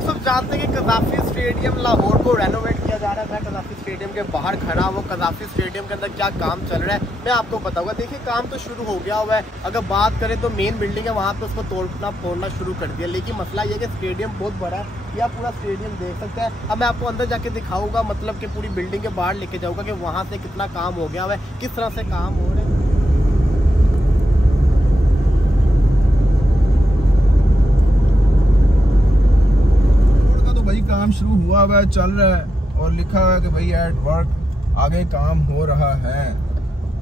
आप सब जानते हैं कि कज़ाफ़ी स्टेडियम लाहौर को रेनोवेट किया जा रहा है। मैं कज़ाफ़ी स्टेडियम के बाहर खड़ा हूँ। कज़ाफ़ी स्टेडियम के अंदर क्या काम चल रहा है मैं आपको बताऊंगा। देखिए काम तो शुरू हो गया हुआ है। अगर बात करें तो मेन बिल्डिंग है वहाँ पे उसको तोड़ना फोड़ना शुरू कर दिया, लेकिन मसला ये है कि स्टेडियम बहुत बड़ा है। यह पूरा स्टेडियम देख सकते हैं। अब मैं आपको अंदर जाके दिखाऊंगा, मतलब कि पूरी बिल्डिंग के बाहर लेके जाऊँगा कि वहाँ से कितना काम हो गया हुआ है, किस तरह से काम हो रहा है। काम शुरू हुआ हुआ है, चल रहा है और लिखा हुआ है कि भाई एट वर्क, आगे काम हो रहा है।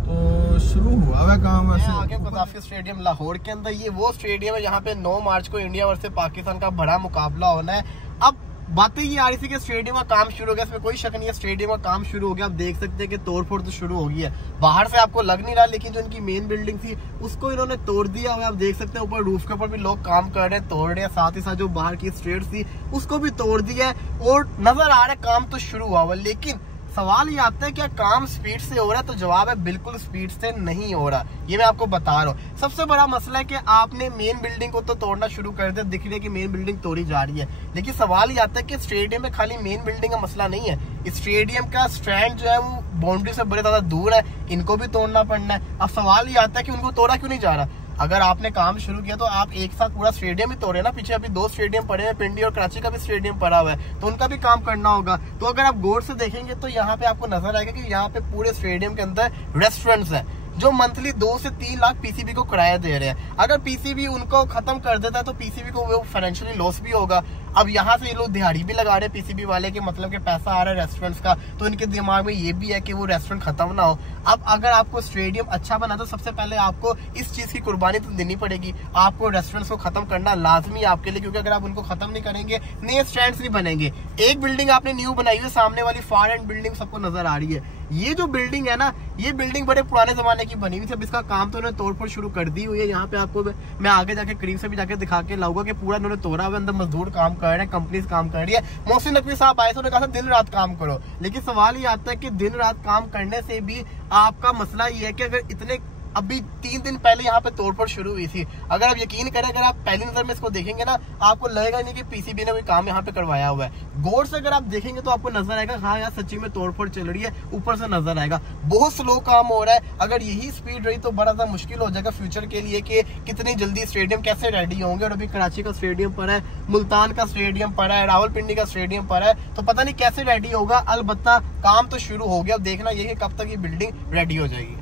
तो शुरू हुआ हुआ काम। वैसे आगे कज़ाफ़ी स्टेडियम लाहौर के अंदर, ये वो स्टेडियम है जहाँ पे 9 मार्च को इंडिया वर्सेस पाकिस्तान का बड़ा मुकाबला होना है। अब बातें ये आ रही थी कि स्टेडियम का काम शुरू हो गया, इसमें कोई शक नहीं है, स्टेडियम का काम शुरू हो गया। आप देख सकते हैं कि तोड़फोड़ तो शुरू हो गई है। बाहर से आपको लग नहीं रहा, लेकिन जो इनकी मेन बिल्डिंग थी उसको इन्होंने तोड़ दिया हुआ। आप देख सकते हैं ऊपर रूफ के ऊपर भी लोग काम कर रहे हैं, तोड़ रहे हैं। साथ ही साथ जो बाहर की स्ट्रीट्स थी उसको भी तोड़ दिया है और नजर आ रहा है काम तो शुरू हुआ हुआ। लेकिन सवाल ये आता है क्या काम स्पीड से हो रहा है? तो जवाब है बिल्कुल स्पीड से नहीं हो रहा। ये मैं आपको बता रहा हूँ। सबसे बड़ा मसला है कि आपने मेन बिल्डिंग को तो तोड़ना शुरू कर दिया, दिख रही है कि मेन बिल्डिंग तोड़ी जा रही है। लेकिन सवाल ये आता है कि स्टेडियम में खाली मेन बिल्डिंग का मसला नहीं है, स्टेडियम का स्टैंड जो है वो बाउंड्री से बड़े ज्यादा दूर है, इनको भी तोड़ना पड़ना है। अब सवाल ये आता है कि उनको तोड़ा क्यों नहीं जा रहा? अगर आपने काम शुरू किया तो आप एक साथ पूरा स्टेडियम ही तोड़े ना। पीछे अभी 2 स्टेडियम पड़े हैं, पिंडी और कराची का भी स्टेडियम पड़ा हुआ है, तो उनका भी काम करना होगा। तो अगर आप गौर से देखेंगे तो यहाँ पे आपको नजर आएगा कि यहाँ पे पूरे स्टेडियम के अंदर रेस्टोरेंट्स हैं जो मंथली 2 से 3 लाख पीसीबी को किराया दे रहे हैं। अगर पीसीबी उनको खत्म कर देता है तो पीसीबी को वो फाइनेंशियली लॉस भी होगा। अब यहाँ से ये लोग दिहाड़ी भी लगा रहे हैं पीसीबी वाले के, मतलब कि पैसा आ रहा है रेस्टोरेंट्स का, तो इनके दिमाग में ये भी है कि वो रेस्टोरेंट खत्म ना हो। अब अगर आपको स्टेडियम अच्छा बना तो सबसे पहले आपको इस चीज की कुर्बानी तो देनी पड़ेगी। आपको रेस्टोरेंट्स को खत्म करना लाजमी है आपके लिए, क्योंकि अगर आप उनको खत्म नहीं करेंगे नए स्टैंड्स नहीं बनेंगे। एक बिल्डिंग आपने न्यू बनाई हुई, सामने वाली फार एंड बिल्डिंग सबको नजर आ रही है। ये जो बिल्डिंग है ना, ये बिल्डिंग बड़े पुराने जमाने की बनी हुई थी। अब इसका काम तो उन्होंने तोड़फोड़ शुरू कर दी हुई है। यहाँ पे आपको मैं आगे जाके करीब से भी जाके दिखा के लाऊंगा कि पूरा इन्होंने तोड़ा हुआ, अंदर मजदूर काम कर रहे हैं, कंपनीज काम कर रही है। मोहसिन नकवी साहब आए थे, उन्होंने कहा था दिन रात काम करो। लेकिन सवाल ये आता है कि दिन रात काम करने से भी आपका मसला ये है कि अगर इतने अभी 3 दिन पहले यहाँ पे तोड़फोड़ शुरू हुई थी, अगर आप यकीन करें, अगर आप पहली नजर में इसको देखेंगे ना, आपको लगेगा नहीं कि पीसीबी ने कोई काम यहाँ पे करवाया हुआ है। गौर से अगर आप देखेंगे तो आपको नजर आएगा हाँ यार सच्ची में तोड़फोड़ चल रही है, ऊपर से नजर आएगा बहुत स्लो काम हो रहा है। अगर यही स्पीड रही तो बड़ा सा मुश्किल हो जाएगा फ्यूचर के लिए कि कितनी जल्दी स्टेडियम कैसे रेडी होंगे। और अभी कराची का स्टेडियम पड़ा है, मुल्तान का स्टेडियम पड़ा है, रावलपिंडी का स्टेडियम पड़ा है, तो पता नहीं कैसे रेडी होगा। अलबत्ता काम तो शुरू हो गया, अब देखना ये कि कब तक ये बिल्डिंग रेडी हो जाएगी।